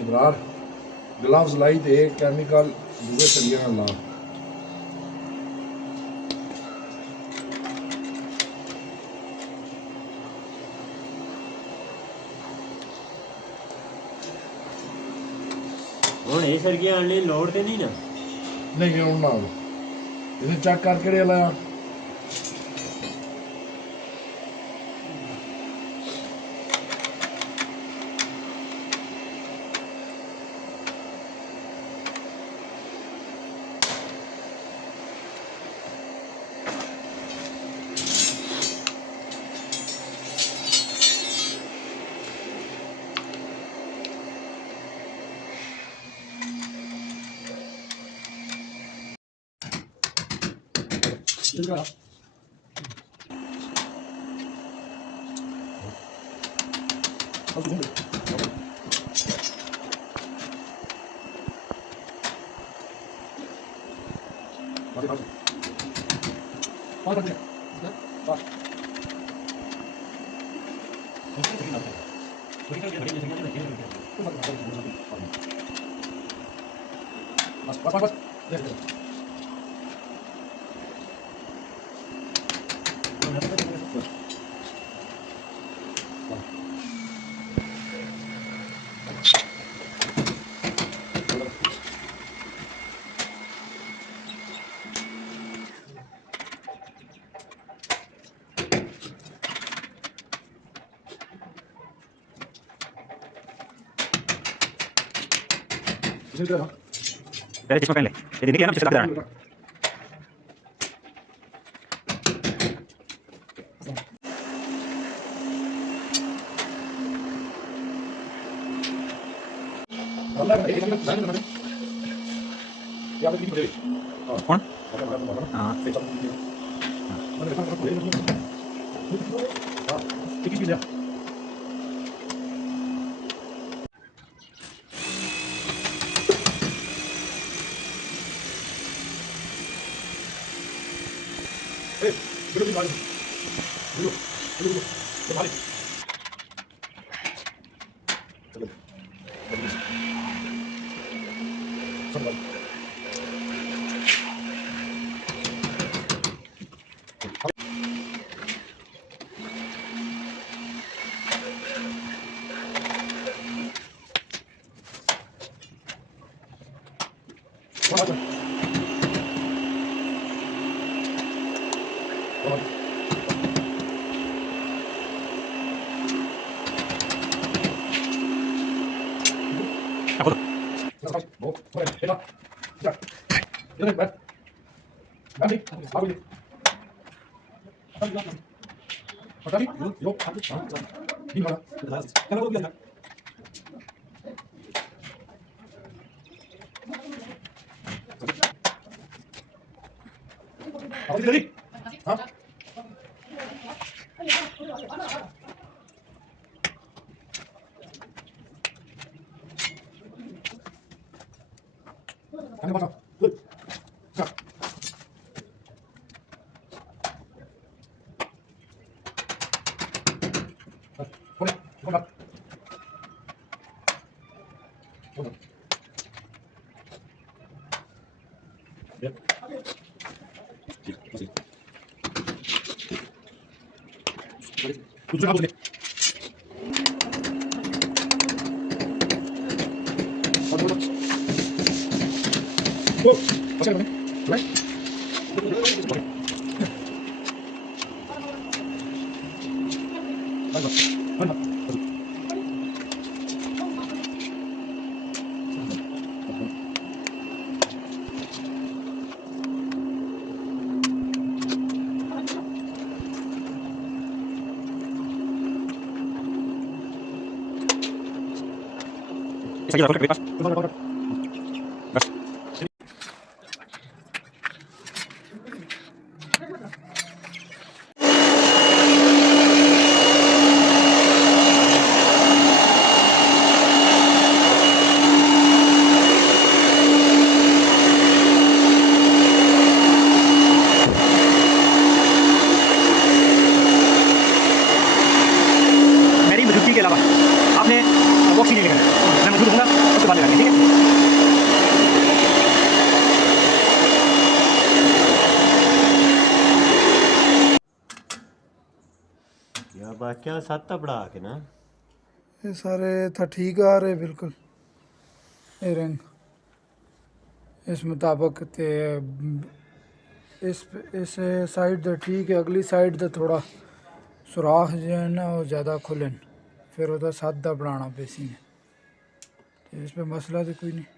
Ibrar gloves लाई तो chemical दूसरे सरिया ला ਹੁਣ ਇਹ ਸਰਗੀਆਂ ਆਣ ਲਈ ਲੋੜ ਤੇ ਨਹੀਂ ਨਾ नहीं हूँ ना इसे चेक करके लाया Dari cuma pendek. Jadi ini kan bisa tak ada. Kौन? हाँ. Bisa kita bebas. Bas. वाकया 7 बढ़ा के ना ये सारे था ठीक आ रहे बिल्कुल ये रिंग इस मुताबिक ते इस साइड दा ठीक है, अगली साइड दा थोड़ा सुराख जो है ना वो ज़्यादा खुलन, फिर वह 7 दा बनाना पेसी ने, इस पे मसला तो कोई नहीं।